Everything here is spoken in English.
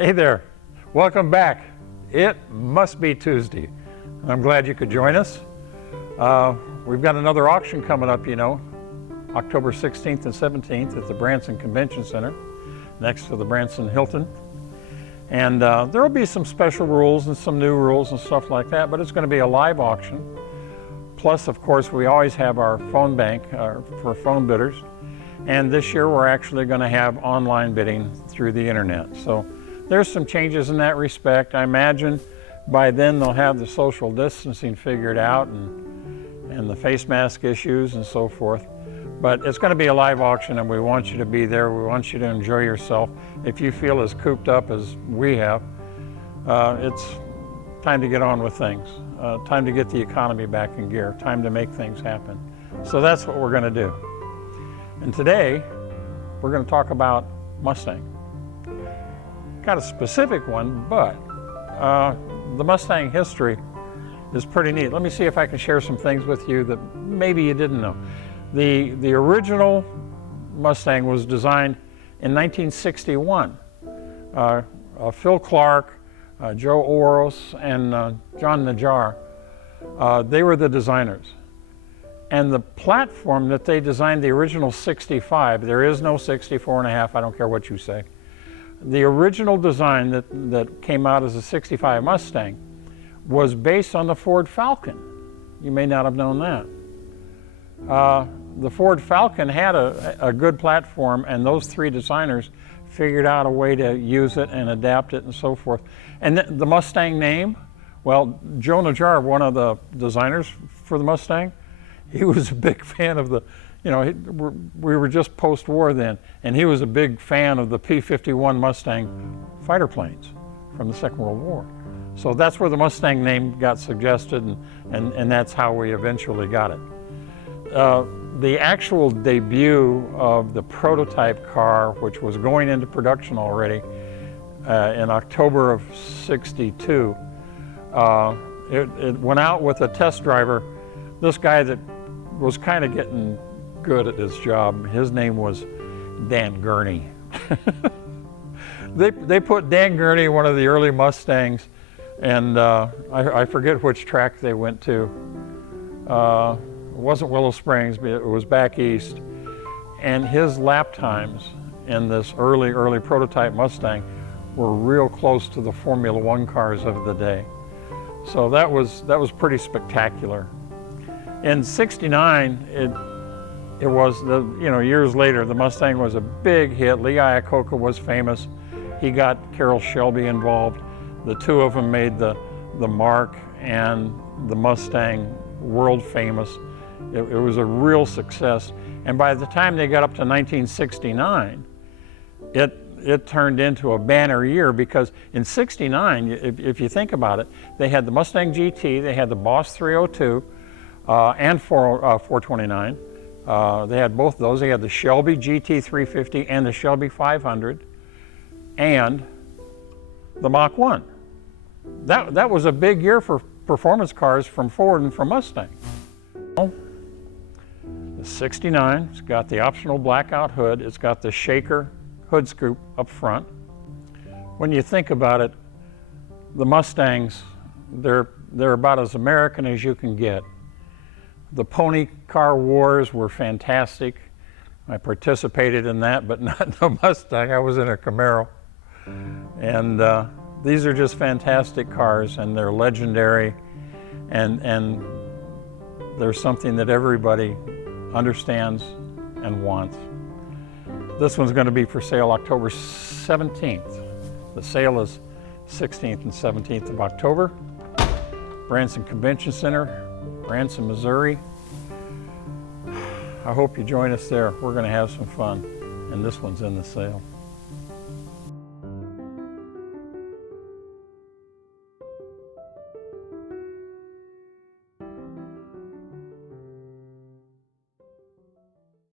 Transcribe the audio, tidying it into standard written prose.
Hey there, welcome back. It must be Tuesday. I'm glad you could join us. We've got another auction coming up, you know, October 16th and 17th at the Branson Convention Center, next to the Branson Hilton. And there will be some special rules and some new rules and stuff like that, but it's going to be a live auction. Plus, of course, we always have our phone bank for phone bidders. And this year we're actually going to have online bidding through the internet. So there's some changes in that respect. I imagine by then they'll have the social distancing figured out and the face mask issues and so forth. But it's going to be a live auction and we want you to be there. We want you to enjoy yourself. If you feel as cooped up as we have, it's time to get on with things. Time to get the economy back in gear. Time to make things happen. So that's what we're going to do. And today, we're going to talk about Mustang. Got a specific one, but the Mustang history is pretty neat. Let me see if I can share some things with you that maybe you didn't know. The original Mustang was designed in 1961. Phil Clark, Joe Oros, and John Najjar, they were the designers. And the platform that they designed, the original 65, there is no 64.5, I don't care what you say. The original design that came out as a 65 Mustang was based on the Ford Falcon. You may not have known that. The Ford Falcon had a good platform, and those three designers figured out a way to use it and adapt it and so forth. And the Mustang name, well, Joe Najjar, one of the designers for the Mustang, he was a big fan of the, you know, we were just post-war then, and he was a big fan of the P-51 Mustang fighter planes from the Second World War. So that's where the Mustang name got suggested, and that's how we eventually got it. The actual debut of the prototype car, which was going into production already in October of '62, it went out with a test driver, this guy that was kind of getting good at his job. His name was Dan Gurney. They put Dan Gurney in one of the early Mustangs, and I forget which track they went to. It wasn't Willow Springs, but it was back east. And his lap times in this early prototype Mustang were real close to the Formula One cars of the day. So that was pretty spectacular. In '69, it was, years later, the Mustang was a big hit. Lee Iacocca was famous. He got Carroll Shelby involved. The two of them made the Mach and the Mustang world famous. It was a real success. And by the time they got up to 1969, it turned into a banner year, because in '69, if you think about it, they had the Mustang GT, they had the Boss 302, and 429. They had both of those. They had the Shelby GT 350 and the Shelby 500 and the Mach 1. That was a big year for performance cars from Ford and from Mustang. The '69, it's got the optional blackout hood. It's got the shaker hood scoop up front. When you think about it, the Mustangs, they're about as American as you can get. The pony car wars were fantastic. I participated in that, but not in a Mustang. I was in a Camaro. And these are just fantastic cars, and they're legendary, and they're something that everybody understands and wants. This one's going to be for sale October 17th. The sale is 16th and 17th of October. Branson Convention Center, Branson, Missouri. I hope you join us there. We're going to have some fun, and this one's in the sale.